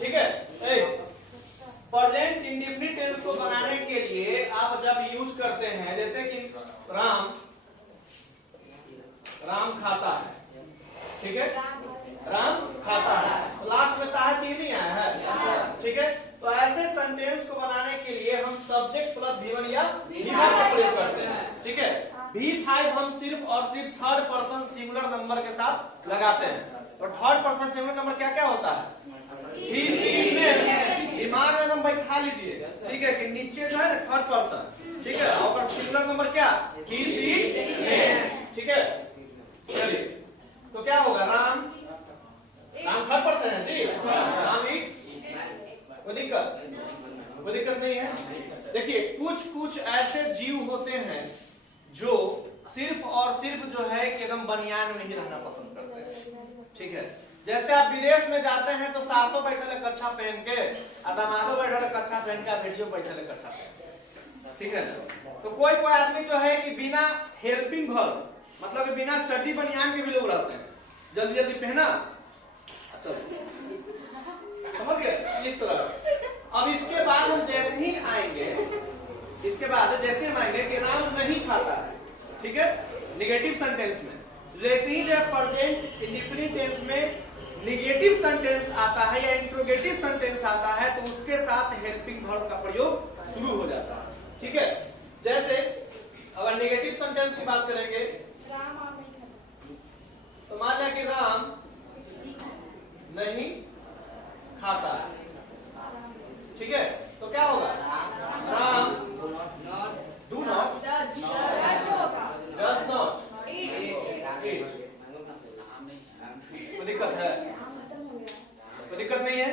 ठीक है। Present indefinite tense को बनाने के लिए आप जब यूज करते हैं, जैसे कि राम खाता है, ठीक है, राम खाता है, लास्ट में ता है, नहीं आया है, ठीक है। तो ऐसे सेंटेंस को बनाने के लिए हम सब्जेक्ट प्लस V1 या V5 का प्रयोग करते हैं, ठीक है। V5 हम सिर्फ और सिर्फ थर्ड पर्सन सिंगुलर नंबर के साथ लगाते हैं। तो थर्ड पर्सन सिंगुलर नंबर क्या क्या होता है? ही सी ने, दिमाग में एकदम बैठा लीजिए, ठीक है, कि नीचे जो है ना थर्ड पर्सन, ठीक है, और सिंगुलर नंबर क्या? ही सी ने, ठीक है। चलिए, तो क्या होगा? राम थर्ड पर्सन है जी, राम इट्स, कोई दिक्कत नहीं है। देखिए, कुछ ऐसे जीव होते हैं जो सिर्फ और सिर्फ जो है एकदम बनियान में ही रहना पसंद करते हैं, ठीक है। जैसे आप विदेश में जाते हैं तो सासों बैठे कच्छा पहन के, दामादो बैठे कच्छा पहन के, बेटियों बैठे कच्छा पहन, ठीक है। तो कोई आदमी जो है कि बिना हेल्पिंग वर्ब, मतलब कि बिना चड्डी बनियान के भी लोग रहते हैं, जल्दी जल्दी पहना, अच्छा समझ गए, इस तरह। अब इसके बाद हम जैसे ही आएंगे, इसके बाद जैसे हम आएंगे कि राम नहीं खाता है, ठीक है, निगेटिव सेंटेंस में, जैसे ही जो प्रेजेंट इंडेफिनिट टेंस में निगेटिव सेंटेंस आता है या इंट्रोगेटिव सेंटेंस आता है तो उसके साथ हेल्पिंग वर्ब का प्रयोग शुरू हो जाता है, ठीक है। जैसे अगर नेगेटिव सेंटेंस की बात करेंगे तो मान लिया कि राम नहीं खाता है, ठीक है, तो क्या होगा? Ram do not, does not eat. कोई दिक्कत है? कोई दिक्कत नहीं है।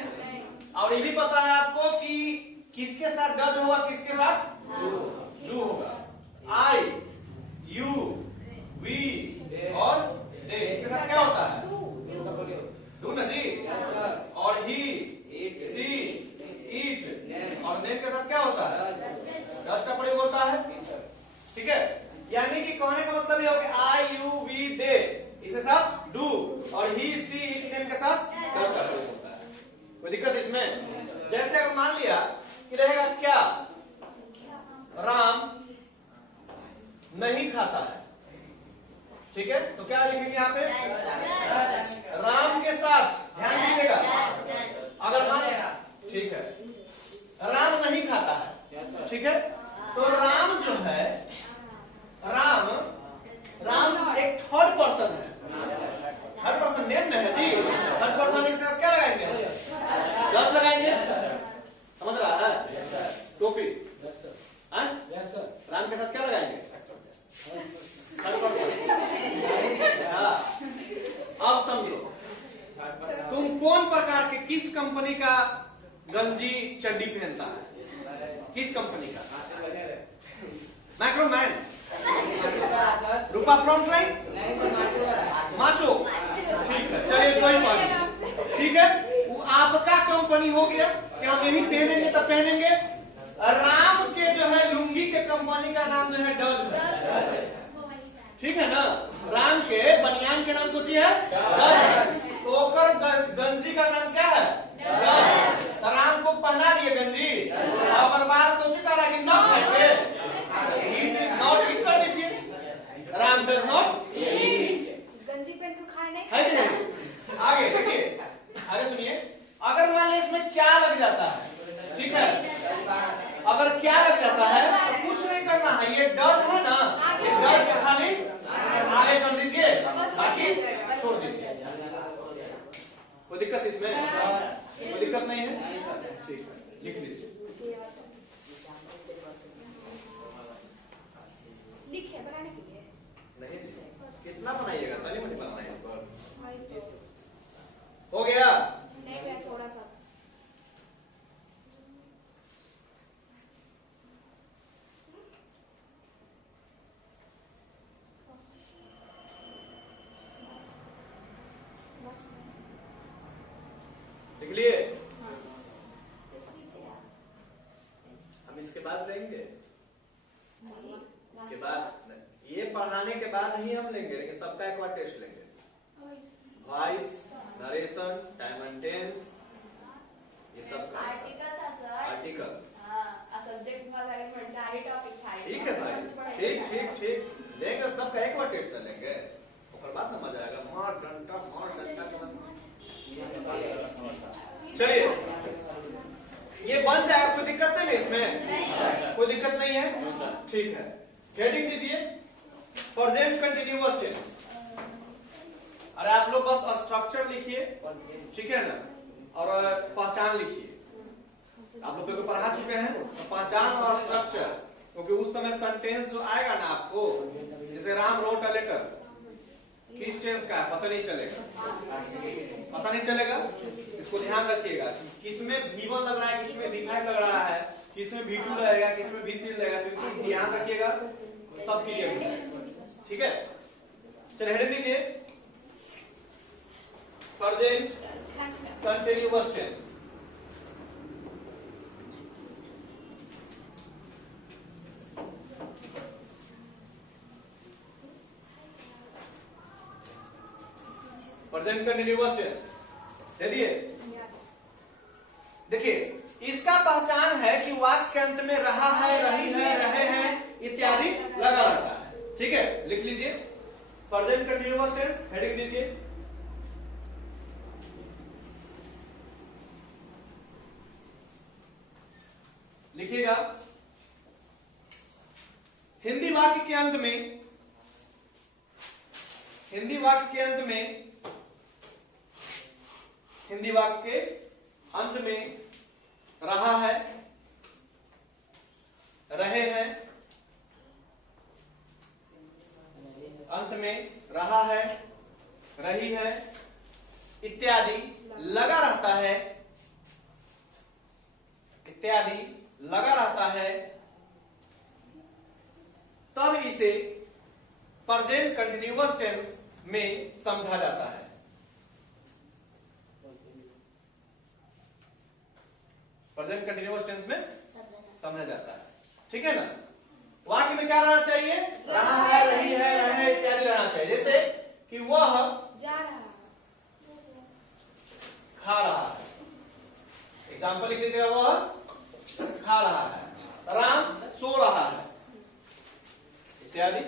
और ये भी पता है आपको कि किसके साथ डज होगा, किसके साथ डू होगा। आई, यू, वी और दे, इसके साथ क्या होता है? डू ना जी। और ही, सी, ईट और नेम के साथ क्या होता है? डज का प्रयोग होता है, ठीक है। यानी कि कहने का मतलब ये हो कि आई, यू, वी, दे, इसके साथ डू, और ही, सी, ईट, नेम के साथ डज का प्रयोग होता है। कोई दिक्कत इसमें? जैसे अगर मान लिया कि रहेगा क्या, राम नहीं खाता है, ठीक है, तो क्या लिखेंगे यहाँ पे? राम के साथ, ध्यान दीजिएगा, अगर मान, ठीक है, राम नहीं खाता है, ठीक है, तो राम जो है, राम एक थर्ड पर्सन है, थर्ड पर्सन नेम में है जी, थर्ड पर्सन इसका क्या लगाएंगे? डज लगाएंगे, समझ रहा है? टोपी, राम के साथ क्या लगाएंगे? Third person. अब समझो, तुम कौन प्रकार के, किस कंपनी का गंजी चड्डी पहनता है? किस कंपनी का? मैक्रोमैन, रूपा फ्रंटलाइन, माचो, ठीक है, चलिए कोई बात नहीं, ठीक है, वो आपका कंपनी हो गया कि हम यही पहनेंगे तब पहनेंगे। राम के जो है लुंगी के कंपनी का नाम जो है डज है, ठीक है ना। राम के बनियान के नाम कुछ है डज, तो ओकर गंजी का नाम क्या है? डज। तो राम को पहना दिए गंजी, और बाद कुछ करा कि नॉट खाइए, नॉट ईट कर दीजिए, राम डज नॉट ईट, गंजी पहन के खाने है नहीं। आगे देखिए, आगे सुनिए, अगर मान लीजिए इसमें क्या लग जाता है, ठीक है, अगर क्या लग जाता है तो कुछ नहीं करना है, ये डज है ना, ये डज का खाली आगे कर दीजिए, बाकी छोड़ दीजिए। कोई दिक्कत इसमें? कोई दिक्कत नहीं है, ठीक है, लिख लीजिए। लिखे बनाने के लिए नहीं जी, कितना बनाइएगा, तनी मनी बनाना है इस पर। हो गया? नहीं मैं थोड़ा सा लिख लिए? हम इसके बाद लेंगे, इसके बाद ये पढ़ाने के बाद ही हम लेंगे, लेकिन सबका एक बार टेस्ट लेंगे। Voice, narration, time and tense, ये सब आर्टिकल था सर। आर्टिकल। हाँ, सब्जेक्ट वगैरह में सारे टॉपिक था। ठीक है भाई, ठीक लेंगे, सबका एक बार टेस्ट लेंगे, उसके बाद ना मजा आएगा। मार डंडा के बाद चलिए ये बन जाएगा, कोई दिक्कत नहीं है इसमें, कोई दिक्कत नहीं है, ठीक है। हेडिंग दीजिए प्रेजेंट कंटिन्यूअस टेंस। अरे आप लोग बस स्ट्रक्चर लिखिए, ठीक है ना, और पहचान लिखिए। आप लोग तो पढ़ा चुके हैं तो पहचान और स्ट्रक्चर, क्योंकि उस समय सेंटेंस जो आएगा ना आपको, जैसे राम रोट अ लेटर, किस टेंस का है पता नहीं चलेगा, इसको ध्यान रखिएगा। किसमें V1 लग रहा है, किसमें V5 लग रहा है, किसमें V2 लगेगा, किसमें V3 लगेगा, तो ध्यान रखिएगा, सब क्लियर, ठीक है। चलिए हेडिंग दीजिए present continuous tense. Present continuous tense दे दिए। देखिए इसका पहचान है कि वाक्य के अंत में रहा है, रही है, रहे हैं इत्यादि लगा रहता है, ठीक है। लिख लीजिए प्रेजेंट कंटिन्यूअस टेंस, हेडिंग दीजिए लिखिएगा हिंदी वाक्य के अंत में, हिंदी वाक्य के अंत में, हिंदी वाक्य के अंत में रहा है, रहे हैं, अंत में रहा है, रही है इत्यादि लगा रहता है, इत्यादि लगा रहता है, तब इसे प्रेजेंट कंटिन्यूअस टेंस में समझा जाता है। प्रेजेंट कंटिन्यूअस टेंस में समझा जाता है, ठीक है ना। वाक्य में क्या रहना चाहिए, रहा है, रही है, रहे इत्यादि रहना चाहिए। जैसे कि वह जा रहा है, खा रहा है, एग्जाम्पल लिख दीजिएगा, वह खा रहा है, राम सो रहा है इत्यादि।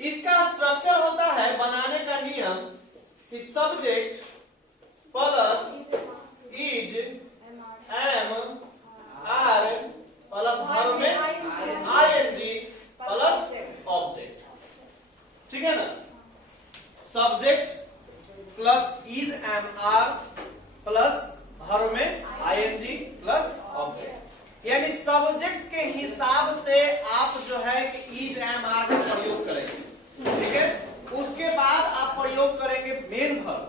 इसका स्ट्रक्चर होता है, बनाने का नियम कि subject plus is, am, are plus verb में आईएनजी प्लस ऑब्जेक्ट, ठीक है ना। Subject plus is, am, are plus verb में आईएनजी प्लस ऑब्जेक्ट, यानी सब्जेक्ट के हिसाब से आप जो है कि इज, एम, आर का प्रयोग करेंगे, ठीक है। उसके बाद आप प्रयोग करेंगे मेन वर्ब,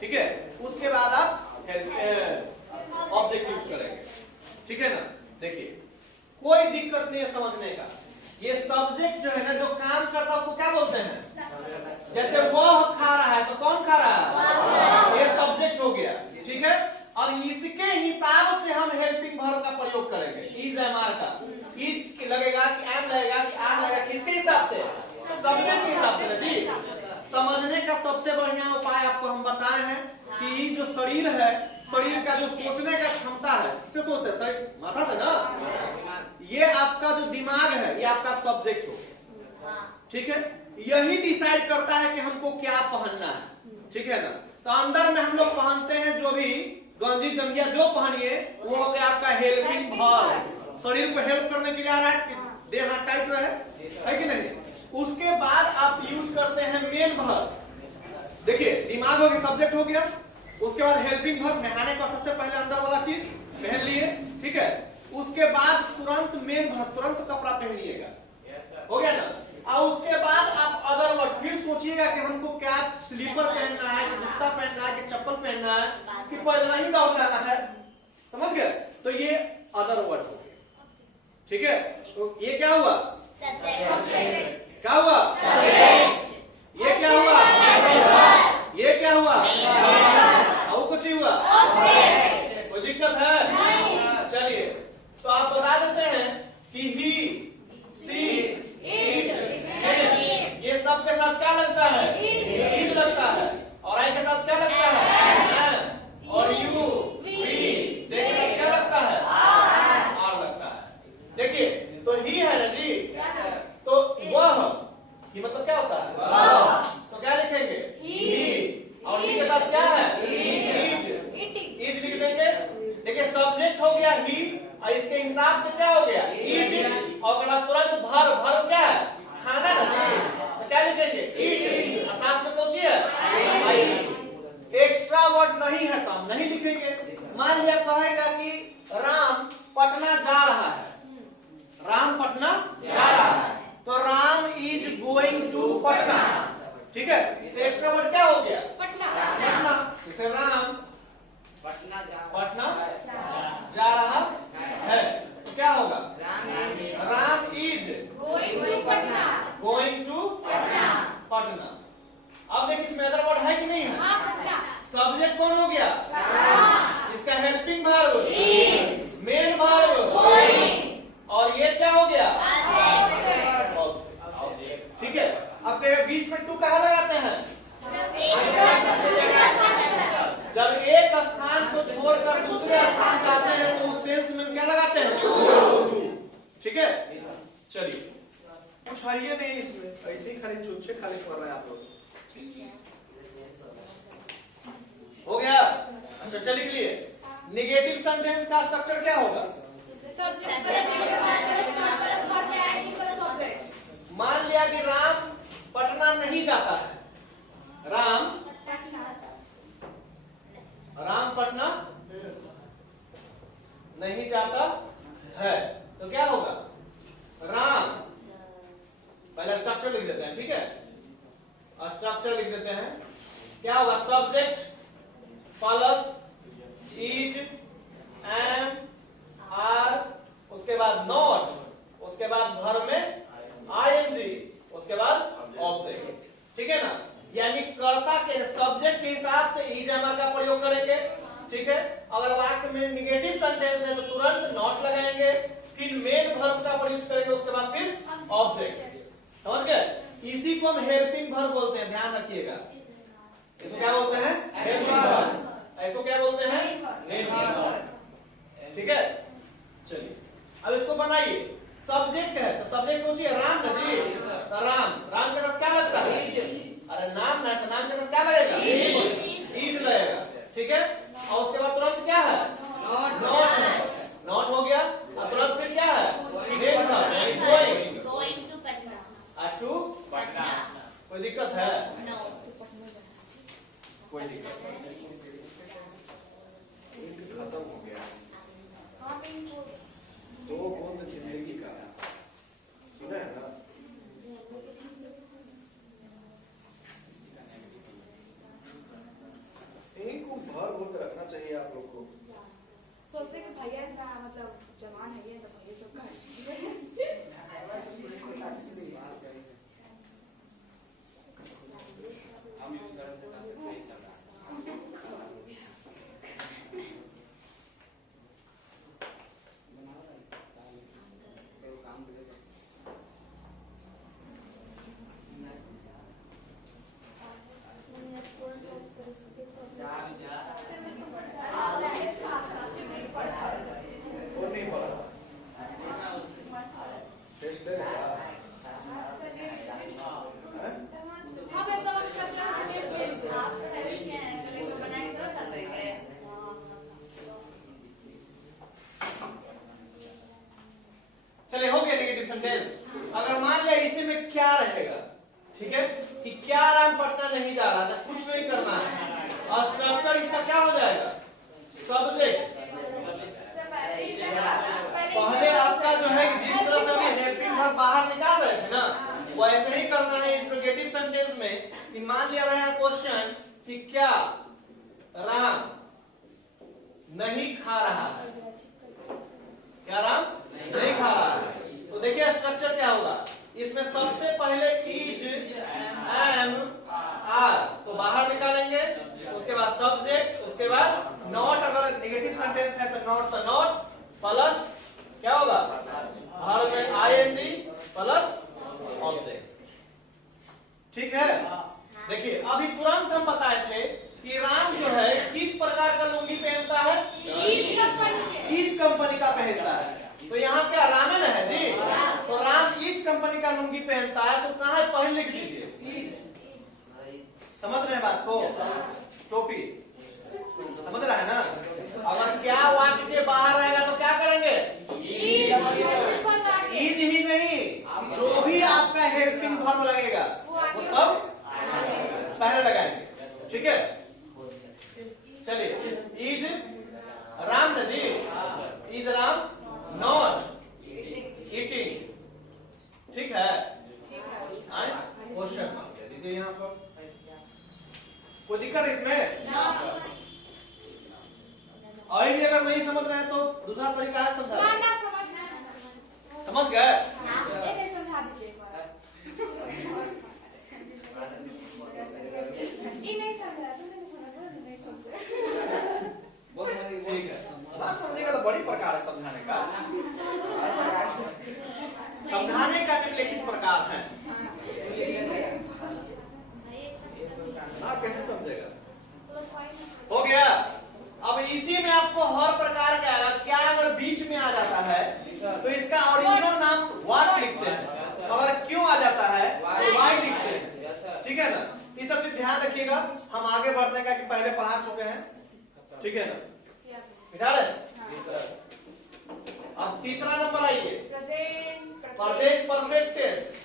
ठीक है। उसके बाद आप ऑब्जेक्ट यूज करेंगे, ठीक है ना। देखिए कोई दिक्कत नहीं है समझने का। ये सब्जेक्ट जो है ना, जो काम करता है उसको क्या बोलते हैं। जैसे वह खा रहा है तो कौन खा रहा है, ये सब्जेक्ट हो गया, ठीक है। और इसके हिसाब से हम हेल्पिंग वर्ब का प्रयोग करेंगे, इज, एम, आर का। इज लगेगा कि एम लगेगा कि आर लगेगा, किसके हिसाब से, सब्जेक्ट के हिसाब से जी। समझने का सबसे बढ़िया उपाय आपको हम बताए हैं कि जो शरीर है, शरीर का जो सोचने का क्षमता है, किससे सोचते हैं, शरीर माथा से ना। ये आपका जो दिमाग है ये आपका सब्जेक्ट हो, ठीक है। यही डिसाइड करता है कि हमको क्या पहनना है, ठीक है ना। तो अंदर में हम लोग पहनते हैं जो भी गंजी जंगिया जो पहनिए, वो हो गया आपका हेल्पिंग वर्ब। शरीर को हेल्प करने के लिए आ रहा है कि देह हाथ टाइट रहे, है कि नहीं। उसके बाद आप यूज करते हैं मेन वर्ब। देखिए दिमाग हो गया, सब्जेक्ट हो गया, उसके बाद हेल्पिंग वर्ब, नहाने का सबसे पहले अंदर वाला चीज पहन लिए, ठीक है। उसके बाद तुरंत मेन वर्ब, तुरंत कपड़ा पहनिएगा, हो गया ना। और उसके बाद आप अदर वर्ड फिर सोचिएगा कि हमको क्या स्लीपर पहनना है, कि जूता पहनना है, कि चप्पल पहनना है, कि पैदल ही दौड़ जाना है, समझ गए। तो ये अदर वर्ड हो गए, ठीक है। तो ये क्या हुआ, क्या हुआ, ये क्या हुआ, ये क्या हुआ, और कुछ ही हुआ, कोई दिक्कत है। चलिए तो आप बता देते हैं कि ही, सी, इट, ये सब के साथ क्या लगता है, इज लगता है। और आई के साथ क्या लगता है, और यू, और इसके हिसाब से क्या हो गया ईट, और अगला तुरंत भर, भर क्या है खाना नहीं, तो क्या लिखेंगे ईट, और साथ में कौन है आई। एक्स्ट्रा वर्ड नहीं है तो हम नहीं लिखेंगे। मान लिया कहेगा कि राम पटना जा रहा है, राम पटना जा रहा है, तो Ram is going to Patna, ठीक है। तो एक्स्ट्रा वर्ड क्या हो गया पटना। पटना, जैसे राम पटना जा रहा है, तो क्या होगा Ram is going to Patna. Going to Patna. अब देखिए इसमें अदर वर्ड है कि नहीं है? हाँ पटना। सब्जेक्ट कौन हो गया इसका हेल्पिंग वर्ब, मेन वर्ब, और ये क्या हो गया ऑब्जेक्ट, ठीक है। अब बीच में टू कहाँ लगाते हैं? जब एक स्थान को छोड़कर दूसरे स्थान जाते हैं तो उस सेंस में क्या लगाते हैं टू, ठीक है। चलिए कुछ है ये नहीं इसमें, ऐसे ही खाली चुच्छे खाली कर रहे हैं आप लोग, हो गया। अच्छा चलिए लिए निगेटिव सेंटेंस का स्ट्रक्चर क्या होगा? Subject plus verb plus object. मान लिया कि राम पटना नहीं जाता है, राम पटना नहीं जाता है, तो क्या होगा राम, पहले स्ट्रक्चर लिख देते हैं, ठीक है। स्ट्रक्चर लिख देते हैं, क्या होगा subject plus is am are, उसके बाद नॉट, उसके बाद वर्ब में आईएनजी, उसके बाद ऑब्जेक्ट, ठीक है ना। यानी कर्ता के सब्जेक्ट के हिसाब से इज एम आर का प्रयोग करेंगे, ठीक है। अगर वाक्य में निगेटिव सेंटेंस है तो तुरंत नॉट लगाएंगे, फिर मेन वर्ब का प्रयोग करेंगे, उसके बाद फिर ऑब्जेक्ट, समझ गए। इसी को हम हेल्पिंग वर्ब बोलते हैं, ध्यान रखिएगा। इसको क्या बोलते हैं हेल्पिंग वर्ब, इसको क्या बोलते हैं हेल्पिंग वर्ब, ठीक है। चलिए अब इसको बनाइए। सब्जेक्ट है तो सब्जेक्ट पूछिए राम ना जी, तो राम के साथ क्या लगता है? अरे नाम है तो नाम के साथ क्या लगेगा इज लगेगा, ठीक है। और उसके बाद तुरंत क्या है नॉट हो गया, और तुरंत फिर क्या है going to Patna. To Patna. कोई दिक्कत है? नो। कोई दिक्कत नहीं, खत्म हो गया। दो बूंद जिंदगी का सुना है ना? इनको भर भर के रखना चाहिए आप लोग को। सोचते हैं कि भैया इतना मतलब जवान है ये, तो भैया सब का चलिए हो गया नेगेटिव सेंटेंस। अगर मान लिया इसी में क्या रहेगा, ठीक है, कि क्या राम पटना नहीं जा रहा था, कुछ नहीं करना है, और स्ट्रक्चर इसका क्या हो जाएगा सब्जेक्ट। पहले आपका जो है जिस तरह से अभी हेल्पिंग वर्ब बाहर निकाल रहे थे ना, वैसे ही करना है इंट्रोगेटिव सेंटेंस में। कि मान लिया रहा क्वेश्चन कि क्या राम नहीं खा रहा है, क्या राम नहीं खा रहा है, तो देखिए स्ट्रक्चर क्या होगा। इसमें सबसे पहले इज एम आर तो बाहर निकालेंगे, उसके बाद सब्जेक्ट, उसके बाद नॉट, अगर नेगेटिव सेंटेंस है तो नॉट से नॉट, प्लस क्या होगा वर्ब में आईएनजी प्लस ऑब्जेक्ट, ठीक है। देखिए अभी तुरंत हम बताए थे कि राम जो है किस प्रकार का लुंगी पहनता है, ईच कंपनी का पहनता है। तो यहाँ क्या रामेन है जी, तो राम ईच कंपनी का लुंगी पहनता है, तो कहाँ है पहले लिख दीजिए। समझ रहे हैं बात को? टोपी समझ रहा है ना। अगर क्या वाक्य के बाहर रहेगा तो क्या करेंगे ना जी? Is Ram not eating? ठीक है, क्वेश्चन दीजिए यहाँ पर। कोई दिक्कत इसमें? अभी भी अगर नहीं समझ रहे हैं तो दूसरा तरीका है समझा। समझ गए? समझा दीजिए एक बार। ये नहीं समझा, तुमने नहीं समझा, नहीं समझे। ठीक है, बात समझेगा तो बड़ी प्रकार है समझाने का। समझाने का निम्नलिखित प्रकार है। आप कैसे समझेगा? हो गया। अब इसी में आपको हर प्रकार का आएगा। क्या अगर बीच में आ जाता है तो इसका ओरिजिनल नाम व्हाट लिखते हैं, अगर क्यों आ जाता है तो वाई लिखते हैं। ठीक है ना? ये सब चीज ध्यान रखिएगा। हम आगे बढ़ने का कि पहले पढ़ा चुके हैं। ठीक है ना? बिठा रहे? अब तीसरा नंबर आइए, present perfect tense.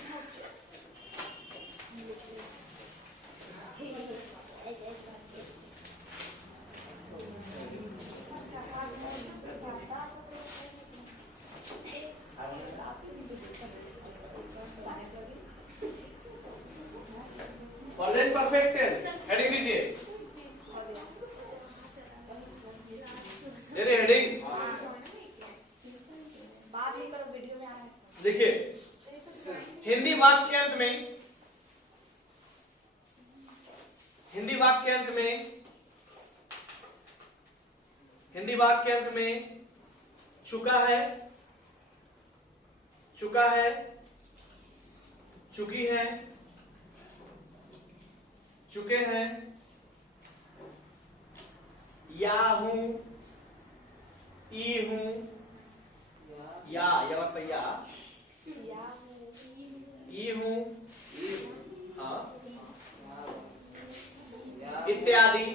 Present perfect tense heading दीजिए। हेडिंग देखिए, हिंदी वाक्यांत में चुका है, चुकी है, चुके हैं, या हूं, ई हूं, या मतलब या, ई हूं, हाँ, इत्यादि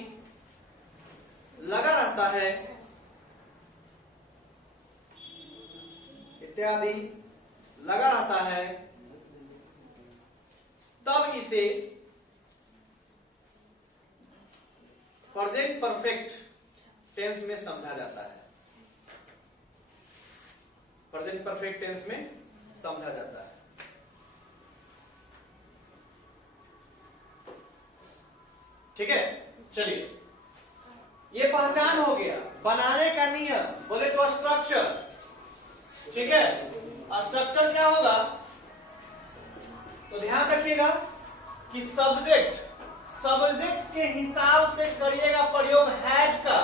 लगा रहता है, इत्यादि लगा रहता है, तब इसे प्रेजेंट परफेक्ट टेंस में समझा जाता है। प्रेजेंट परफेक्ट टेंस में समझा जाता है। ठीक है, चलिए, ये पहचान हो गया। बनाने का नियम बोले तो स्ट्रक्चर। ठीक है, स्ट्रक्चर क्या होगा तो ध्यान रखिएगा कि सब्जेक्ट के हिसाब से करिएगा प्रयोग हैज का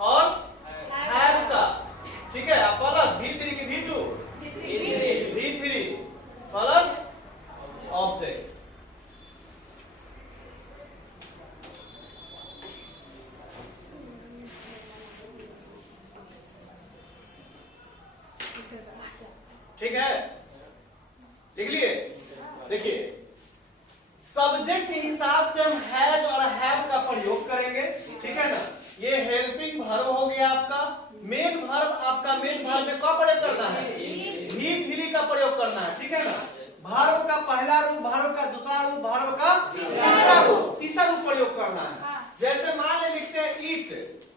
और हैव का। ठीक है, प्लस V3 की V2, V3 प्लस ऑब्जेक्ट। ठीक है, लिख लिए? देखिए, सब्जेक्ट के हिसाब से हम हैज और हैव का प्रयोग करेंगे। ठीक है ना? ये हेल्पिंग वर्ब हो गया आपका। मेन वर्ब आपका मेन वर्ब में क्या प्रयोग करना है? V3 का प्रयोग करना है। ठीक है ना? वर्ब का पहला रूप, वर्ब का दूसरा रूप, वर्ब का तीसरा रूप प्रयोग करना है। जैसे मान ले लिखते हैं ईट।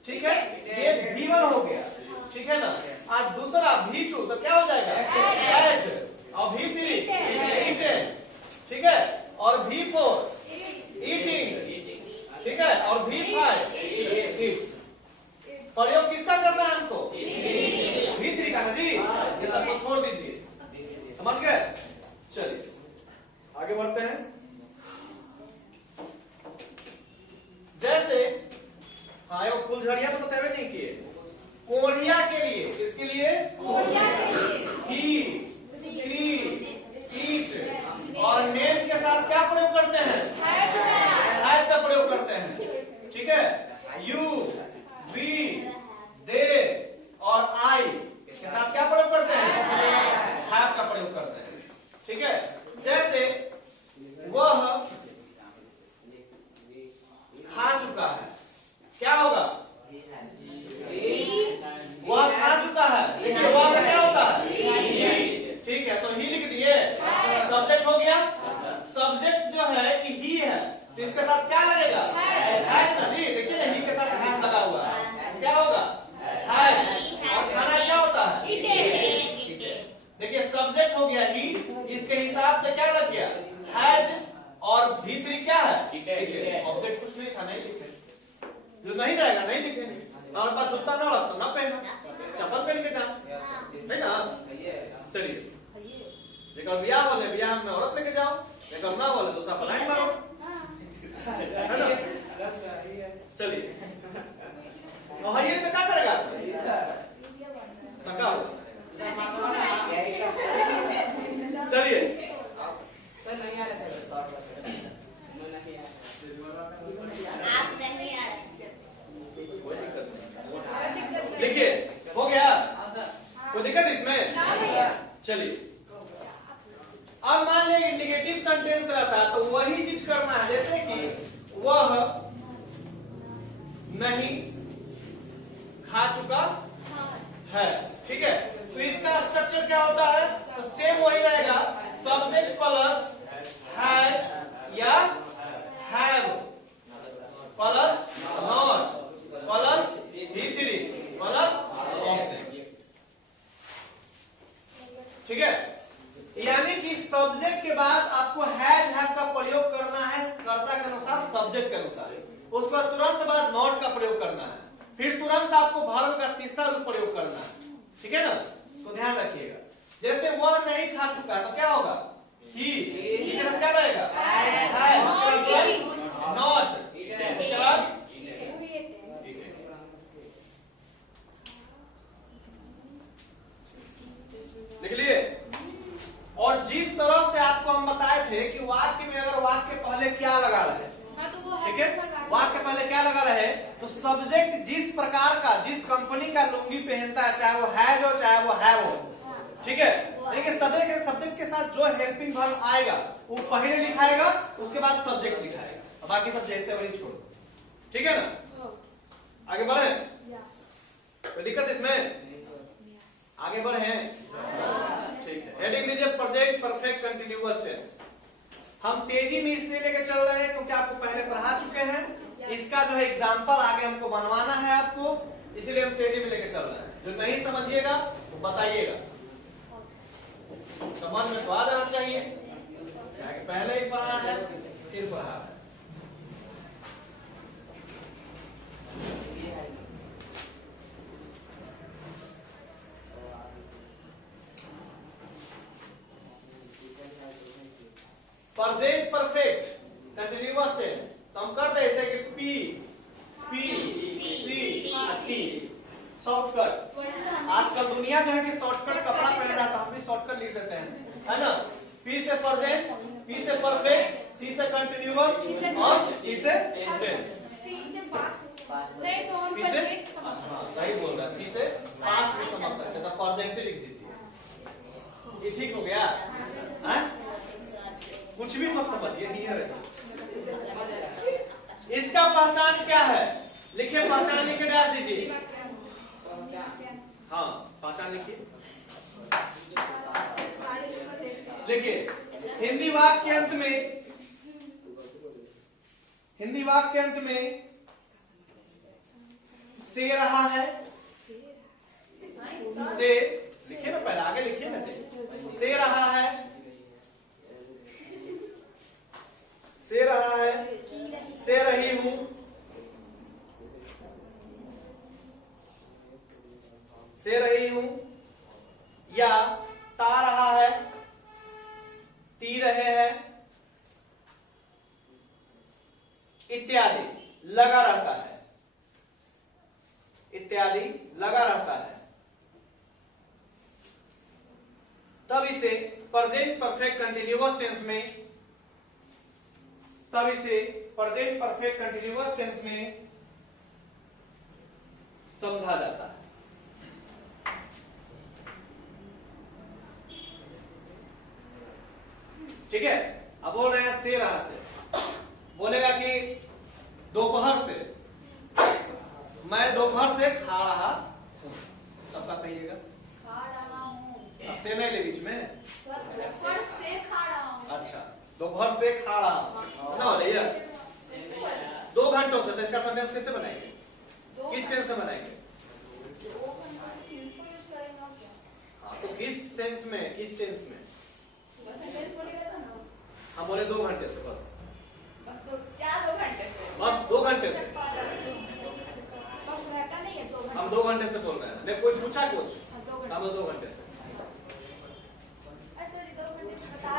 ठीक है, ये V1 हो गया। ठीक है ना? आज दूसरा V2 तो क्या हो जाएगा? एट। और V3 ईटेन। ठीक है, और V4 ईटिंग। ठीक है, और V5 ईट्स। प्रयोग किसका करना है हमको? V3 का ना जी? ये सबको छोड़ दीजिए। समझ गए? चलिए आगे बढ़ते हैं। जैसे हाँ, फुलझड़िया तो बतावे नहीं किए। कोरिया के लिए, किसके लिए? ही, सी, ईट और नेम के साथ क्या प्रयोग करते हैं? हैज का प्रयोग करते हैं। ठीक है, यू, वी, दे और आई इसके साथ क्या प्रयोग करते हैं? हैव का प्रयोग करते हैं। ठीक है, जैसे वह खा चुका है, क्या होगा? सब्जेक्ट हो गया ही, इसके हिसाब से क्या लग गया हैज, और भीतरी क्या है ऑब्जेक्ट। कुछ नहीं था, नहीं लिखे, जो नहीं रहेगा नहीं लिखेंगे। हमारे पास जूता ना हो तो ना पहनो, चप्पल पहन के जाओ, है ना। चलिए, जेकर बियाह बोले बियाह में औरत लेके जाओ, जेकर ना बोले दूसरा पलायन मारो, है ना। चलिए, और ये में क्या करेगा थका हो। चलिए, आप नहीं आ रहे। कोई दिक्कत नहीं, देखिए हो गया, कोई दिक्कत इसमें। चलिए, अब मान लिया इंडिकेटिव सेंटेंस रहता है तो वही चीज करना है, जैसे कि वह नहीं खा चुका है, ठीक है। तो इसका स्ट्रक्चर क्या होता है, तो सेम वही रहेगा, सब्जेक्ट प्लस हैज या हैव प्लस नॉट प्लस भीतरी प्लस ऑब्जेक्ट, ठीक है। यानी कि सब्जेक्ट के बाद आपको हैज हैव का प्रयोग करना है कर्ता के अनुसार, सब्जेक्ट के अनुसार, उसके बाद तुरंत बाद नॉट का प्रयोग करना है, फिर तुरंत आपको वर्ब का तीसरा रूप प्रयोग करना है, ठीक है ना। तो ध्यान रखिएगा, जैसे वह नहीं खा चुका तो क्या होगा ही की तरफ क्या लगेगा नॉट, उसके बाद लिख लिए। और जिस तरह से आपको हम बताए थे कि वाक्य में अगर वाक्य पहले क्या लगा रहे, ठीक है, वाक्य पहले क्या लगा रहे, तो सब्जेक्ट जिस प्रकार का, जिस कंपनी का लुंगी पहनता है, चाहे वो हैज हो चाहे वो हैव हो, ठीक है। लेकिन सब्जेक्ट के साथ जो हेल्पिंग वर्ब आएगा वो पहले लिखाएगा, उसके बाद सब्जेक्ट लिखाएगा, बाकी सब जैसे वही छोड़, ठीक है ना। आगे बढ़े, कोई दिक्कत इसमें, आगे बढ़े हैं, ठीक है। हेडिंग दीजिए प्रेजेंट परफेक्ट कंटीन्यूअस टेंस। हम तेजी में इसलिए लेके चल रहे हैं क्योंकि आपको पहले पढ़ा चुके हैं, इसका जो है एग्जाम्पल आगे हमको बनवाना है आपको, इसीलिए हम तेजी में लेके चल रहे हैं। जो नहीं समझिएगा तो बताइएगा, समझ में तो आ जाना चाहिए, पहले ही पढ़ा है फिर पढ़ा है। प्रेजेंट परफेक्ट कंटीन्यूअस टेंस तो हम कर दे ऐसे कि P P C T, shortcut. आजकल दुनिया जो है कि शॉर्टकट कपड़ा पहन रहा था, हम भी शॉर्टकट लिख देते हैं, है ना। पी से प्रेजेंट, पी से परफेक्ट, सी से कंटीन्यूअस और टी से टेंस। पी से सही बोल रहा है, पी से पास्ट भी समझ सकते हैं, तो प्रेजेंट लिख दीजिए, ये ठीक हो गया है। कुछ भी मत समझिए, नहीं है। इसका पहचान क्या है, लिखिए, पहचान लिख के डाल दीजिए। हाँ, पहचान लिखिए, लिखिए। हिंदी वाक्य के अंत में, हिंदी वाक्य के अंत में से रहा है, से लिखिए ना, पहले आगे लिखिए ना, से रहा है, से रहा है, से रही हूं, से रही हूं, या ता रहा है, ती रहे हैं, इत्यादि लगा रहता है, इत्यादि लगा रहता है, तब इसे प्रेजेंट परफेक्ट कंटीन्यूअस टेंस में, तब इसे प्रेजेंट परफेक्ट कंटीन्यूअस टेंस में समझा जाता है। ठीक है। अब बोल रहे हैं से रहा से, बोलेगा कि दोपहर से, मैं दोपहर से खा रहा हूं, सबका कहिएगा, खा रहा हूँ, से नहीं ले बीच में, दोपहर से खा रहा हूँ। अच्छा, दोपहर से खा रहा हूं ना हो रही है 2 घंटों से, तो इसका सेंटेंस कैसे बनाएंगे, किस टेंस से बनाएंगे, हाँ, तो किस टेंस में, किस टेंस में, हम बोले 2 घंटे से बस बस तो क्या 2 घंटे से? बस 2 घंटे से बस रहता नहीं है 2 घंटे। हम 2 घंटे से बोल रहे हैं। नहीं कोई पूछा कुछ? 2 घंटे। हम 2 घंटे से। अच्छा जी 2 घंटे से बता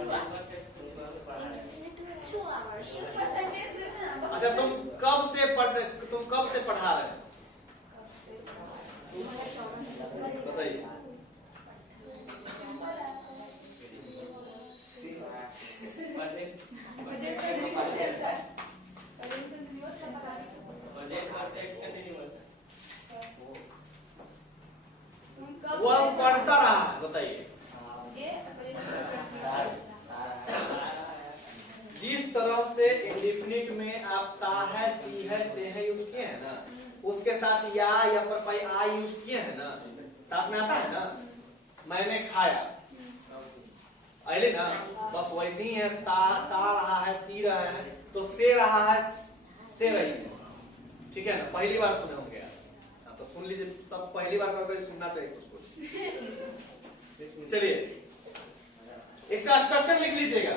बता दो। 2 hours। परसेंटेज देना ना बस। अच्छा तुम कब से पढ़ा रहे हैं? बताइए। वो पढ़ता रहा है, बताइए। जिस तरह से इंडेफिनिट में आप ता है, ती है, ते है यूज किए हैं ना, उसके साथ या पर पाई आ यूज किए हैं ना, साथ में आता है ना। मैंने खाया अरे ना, बस वैसे ही है। ता रहा है, ती रहा है, तो से रहा है, से रही है। ठीक है ना, पहली बार सुने होंगे आप, तो सुन लीजिए। सब पहली बार करके सुनना चाहिए कुछ कुछ। चलिए इसका स्ट्रक्चर लिख लीजिएगा।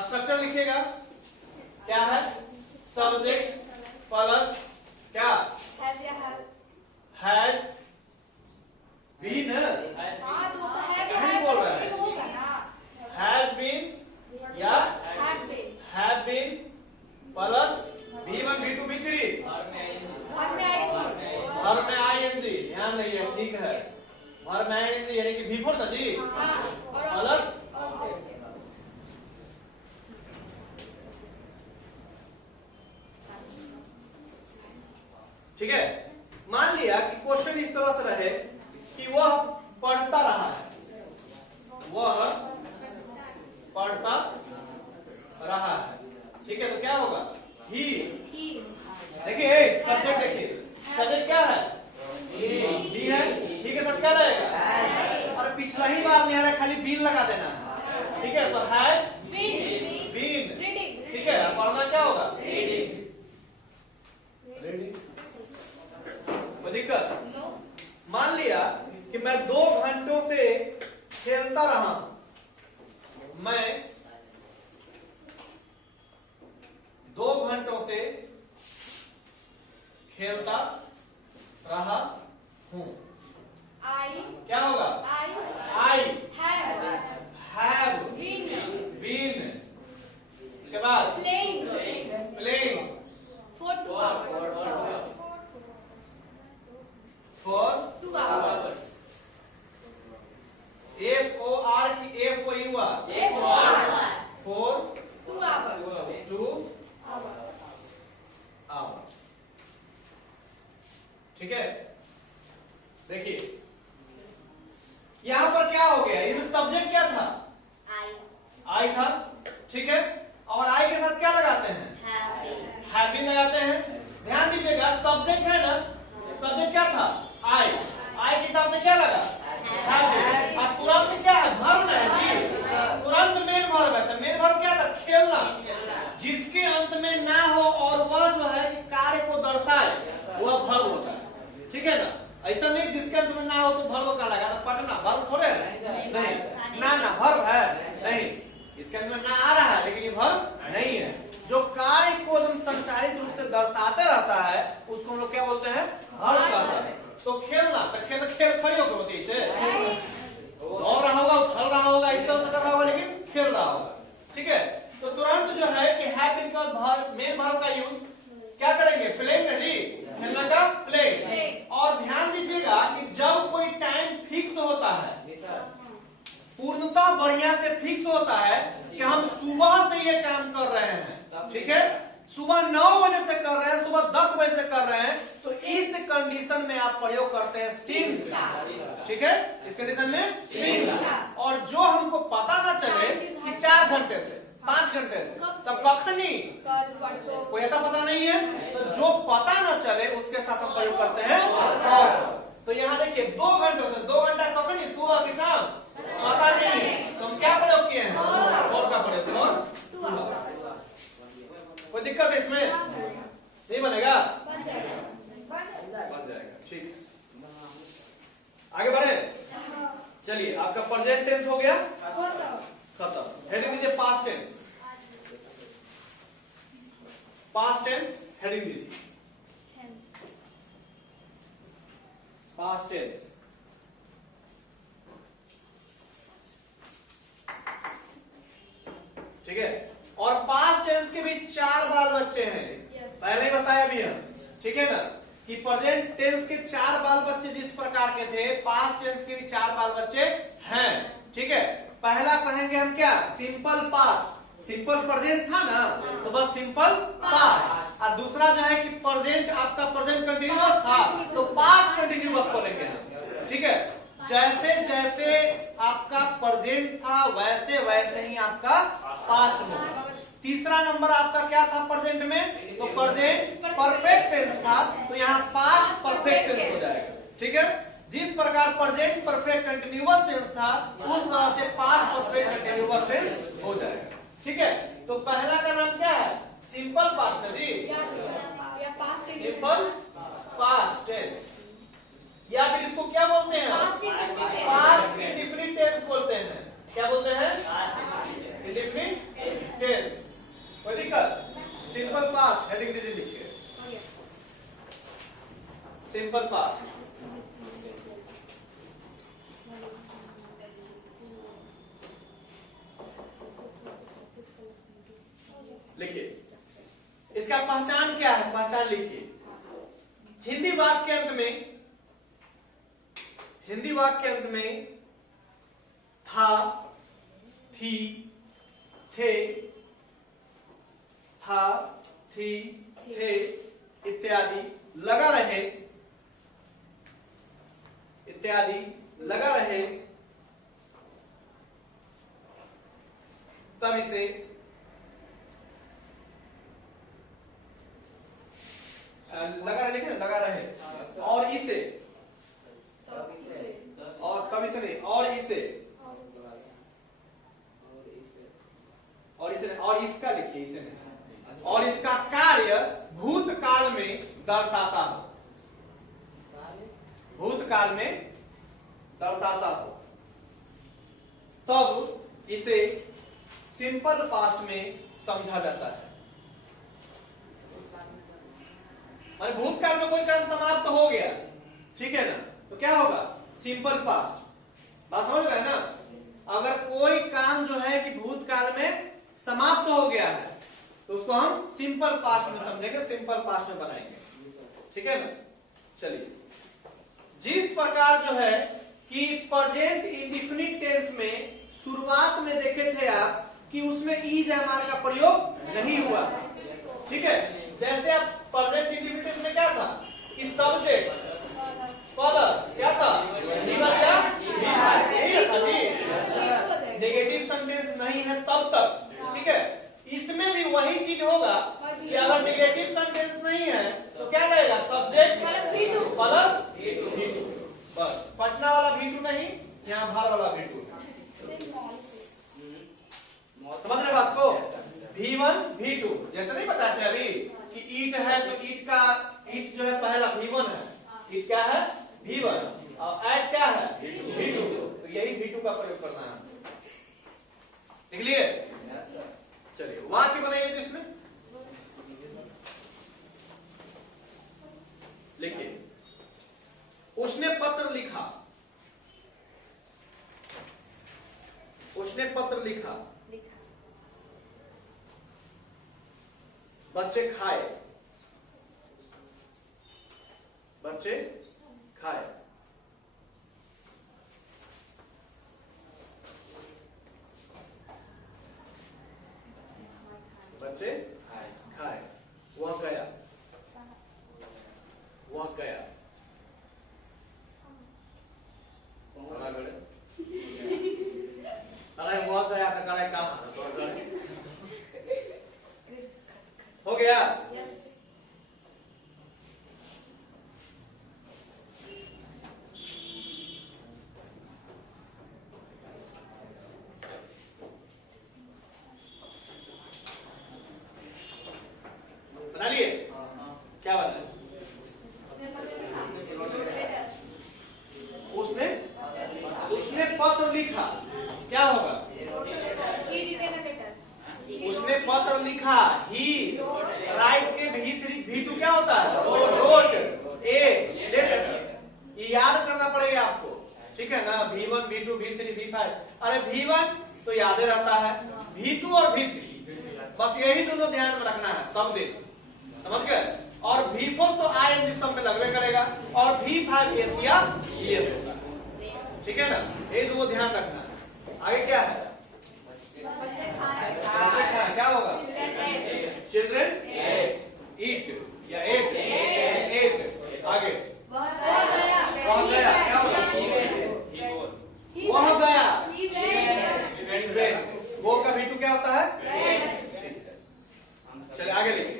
स्ट्रक्चर लिखिएगा। क्या है? सब्जेक्ट प्लस क्या? Has been. हाँ तो है नहीं बोल रहा है। होगा ना। हैज बीन या Had been। Have been plus V1 V2 V3 घर में आएगी। भर में आईएनजी। ध्यान नहीं है, ठीक है। भर में आईएनजी यानी कि V4 ना जी, हाँ प्लस ठीक है। मान लिया कि क्वेश्चन इस तरह से रहे कि वह पढ़ता रहा है, वह पढ़ता रहा है। ठीक है, तो क्या होगा? ही। देखिए सब्जेक्ट, देखिए सब्जेक्ट क्या है? ही है। ही के साथ क्या लगेगा? और पिछला ही बार नहीं आ रहा, खाली बीन लगा देना है। ठीक है, तो हैज बीन। ठीक है, पढ़ना क्या होगा? रीडिंग। कोई दिक्कत? मान लिया कि मैं 2 घंटों से खेलता रहा। मैं 2 घंटों से खेलता रहा हूं। क्या होगा? I have been. इसके बाद playing For 2 hours। For 2 hours। FOR की FOR फॉर 2 hours। 2 आवर्स। ठीक है, देखिए यहां पर क्या हो गया? इसमें सब्जेक्ट क्या था? आई था। ठीक है, और आई के साथ क्या लगाते हैं? हैव बीन लगाते हैं। ध्यान दीजिएगा, सब्जेक्ट है ना, सब्जेक्ट क्या था? आई के हिसाब से क्या लगा? Have been. और तुरंत क्या है? वर्ब है जी, तुरंत मेन वर्ब है। तो मेन वर्ब क्या था? खेलना। जिसके अंत में ना हो और वह जो है कि कार्य को दर्शाए, वह वर्ब होता है। ठीक है ना, ऐसा नहीं जिसके अंत में ना हो तो वर्ब का लगा। तो पढ़ना वर्ब थोड़े है? नहीं, ना वर्ब है नहीं, इसके अंदर ना आ रहा है लेकिन ये वर्ब नहीं है। जो कार्य को एकदम संचालित रूप से दर्शाते रहता है उसको हम लोग क्या बोलते हैं? वर्ब कहते हैं। तो खेलना, तो खेल खड़ी होकर होती है इसे, दौड़ रहा होगा, उछल रहा होगा, इस तरह से कर रहा होगा, लेकिन खेल रहा होगा। ठीक है, तो तुरंत जो है कि हैव बीन का मेन वर्ब का यूज क्या करेंगे? प्लेइंग जी, खेलना का प्लेइंग। और ध्यान दीजिएगा कि जब कोई टाइम फिक्स होता है, पूर्णतः बढ़िया से फिक्स होता है कि हम सुबह से ये काम कर रहे हैं। ठीक है, सुबह 9 बजे से कर रहे हैं, सुबह 10 बजे से कर रहे हैं, तो इस कंडीशन में आप प्रयोग करते हैं सिंस। ठीक है, इस कंडीशन में सिंस। और जो हमको पता ना चले कि 4 घंटे से 5 घंटे से, तब कखनी कल परसों। कोई ऐसा पता नहीं है, तो जो पता ना चले उसके साथ हम प्रयोग करते हैं और। तो यहाँ देखिए 2 घंटों से, 2 घंटा कखनी, सुबह की शाम, पता नहीं, तो हम क्या प्रयोग किए हैं? और का प्रयोग। और कोई दिक्कत है इसमें? नहीं बनेगा? बन जाएगा। बन जाएगा। ठीक, आगे बढ़े। चलिए, आपका प्रेजेंट टेंस हो गया, खत्म। हेडिंग दीजिए past tense, past tense heading दीजिए पास्ट टेंस। ठीक है, और पास्ट टेंस के भी 4 बाल बच्चे हैं। पहले ही बताया भी है, ठीक है ना, कि प्रेजेंट टेंस के 4 बाल बच्चे जिस प्रकार के थे, पास्ट टेंस के भी 4 बाल बच्चे हैं। ठीक है, पहला कहेंगे हम क्या, सिंपल पास्ट। सिंपल प्रेजेंट था ना, तो बस सिंपल पास्ट। और दूसरा जो है कि प्रेजेंट आपका प्रेजेंट कंटिन्यूअस था, तो पास्ट कंटिन्यूअस बोलेंगे हम। ठीक है, जैसे जैसे आपका प्रेजेंट था वैसे वैसे ही आपका पास्ट होगा। तीसरा नंबर आपका क्या था प्रेजेंट में, तो प्रेजेंट परफेक्ट टेंस था, तो यहाँ पास्ट परफेक्ट टेंस हो जाएगा। ठीक है, जिस प्रकार प्रेजेंट परफेक्ट कंटिन्यूअस टेंस था, उस तरह से पास्ट परफेक्ट कंटिन्यूअस टेंस हो जाएगा। ठीक है, तो पहला का नाम क्या है, सिंपल पास्ट है जी, सिंपल पास्ट टेंस, या फिर इसको क्या बोलते हैं, पास्ट इंडेफिनिट टेंस बोलते हैं। क्या बोलते हैं, इंडेफिनिट टेंस। कोई दिक्कत, सिंपल पास्ट हेडिंग दीजिए लिख के, सिंपल पास्ट। लिखिए, इसका पहचान क्या है, पहचान लिखिए। हिंदी वाक्य अंत में, हिंदी वाक्य अंत में था, थी, थे, था, थी, थे इत्यादि लगा रहे, इत्यादि लगा रहे, तब इसे लगा रहे, लिखे लगा रहे, और इसे, और तब इसे नहीं, और इसे, और इसे, और इसका लिखिए, इसे नहीं, और इसका कार्य भूतकाल में दर्शाता हो, भूतकाल में दर्शाता हो, तब इसे सिंपल पास्ट में समझा जाता है। भूतकाल में कोई काम समाप्त हो गया, ठीक है ना, तो क्या होगा, सिंपल पास्ट। बात समझ रहे हैं ना, अगर कोई काम जो है कि भूतकाल में समाप्त हो गया है, तो उसको हम सिंपल पास्ट में समझेंगे, सिंपल पास्ट में बनाएंगे। ठीक है ना, चलिए, जिस प्रकार जो है कि प्रेजेंट इंडेफिनिट टेंस में शुरुआत में देखे थे आप कि उसमें इज एमआर का प्रयोग नहीं हुआ। ठीक है, जैसे आप प्रेजेंट इंडेफिनिट टेंस में क्या था कि सब्जेक्ट प्लस क्या था, नेगेटिव सेंटेंस नहीं है तब तक। ठीक है, इसमें भी वही चीज होगा कि अगर नेगेटिव सेंटेंस नहीं है तो क्या लगेगा, सब्जेक्ट प्लस V2। बस, पटना वाला V2 नहीं, यहाँ भार वाला V2। समझ रहे बात को, V1 V2, जैसे नहीं बताते थे अभी कि ईट है तो ईट का, ईट जो है पहला V1 है, ईट क्या है V1, और ऐड क्या है V2, तो यही V2 का प्रयोग करना है। लिख लिए, चलिए वाक्य बनाइए तो इसमें लिखिए, उसने पत्र लिखा, उसने पत्र लिखा, बच्चे खाए, बच्चे खाए, बच्चे खाए, वह गया, वह गया, अरे वह गया तो करे कहाँ, हो गया। बना लिए, क्या बना, V1 V2 V3 V5। अरे V1 तो याद रहता है, V2 और V3 बस यही दोनों ध्यान में रखना है सब दिन, समझ गए। और V4 तो ING सब में लगवे करेगा, और V5 एस या ES होगा, ठीक है ना, यही दो ध्यान रखना है। आगे क्या है, बच्चे खाए क्या होगा, चिल्ड्रेन ईट या एट। आगे वह गया क्या होगा, वह गया, वो का V2 क्या होता है, चलिए आगे लिखिए।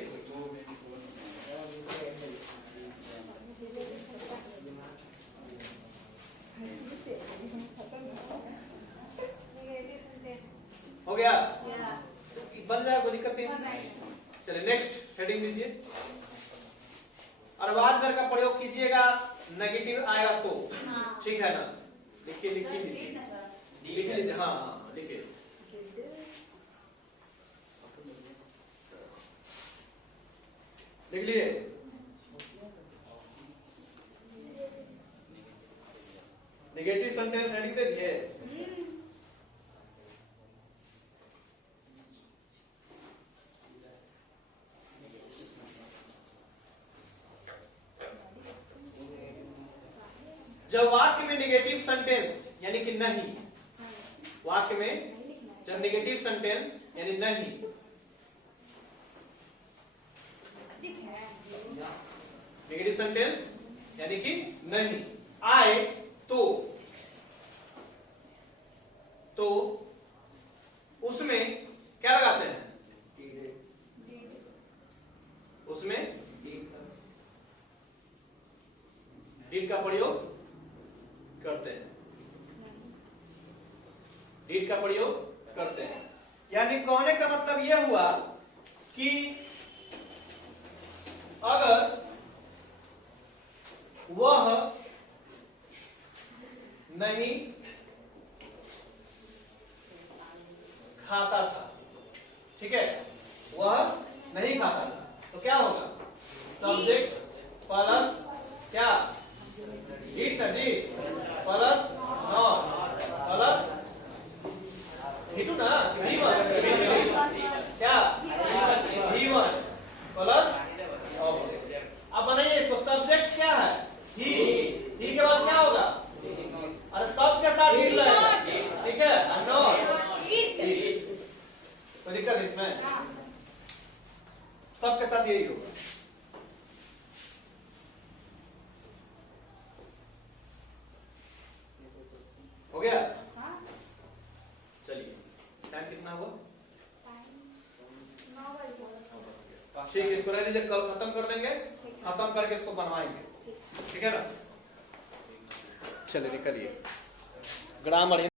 हो गया, बन जाए, कोई दिक्कत नहीं। चलिए नेक्स्ट हेडिंग दीजिए। अर्वाज वर्ग का प्रयोग कीजिएगा, नेगेटिव आएगा तो, ठीक है ना, लिखिए लिखिए लिख लीजिए, हाँ लिखिए। लिख लीजिए, नेगेटिव सेंटेंस हेडिंग दे दिए। जब वाक्य में नेगेटिव सेंटेंस यानी कि नहीं, वाक्य में जब नेगेटिव सेंटेंस यानी नहीं, नेगेटिव सेंटेंस यानी कि नहीं आए तो उसमें क्या लगाते हैं, उसमें डिड का प्रयोग करते हैं, डिड का प्रयोग करते हैं। यानी कहने का मतलब यह हुआ कि अगर वह नहीं खाता था, ठीक है, वह नहीं खाता था, तो क्या होगा, सब्जेक्ट प्लस क्या, ईट जी, प्लस नॉट प्लस V2 ना, V1 क्या, V1 प्लस ऑब्जेक्ट। अब बनाइए इसको, सब्जेक्ट क्या है, ही के बाद क्या होगा, अरे सब के साथ ईट लगेगा, ठीक है, नॉट तो दिक्कत इसमें, सबके साथ यही होगा। हो गया, चलिए टाइम कितना हुआ, ठीक है, इसको रह दीजिए, कल खत्म कर देंगे, खत्म करके इसको बनवाएंगे, ठीक है ना। चलिए निकलिए, ग्रामर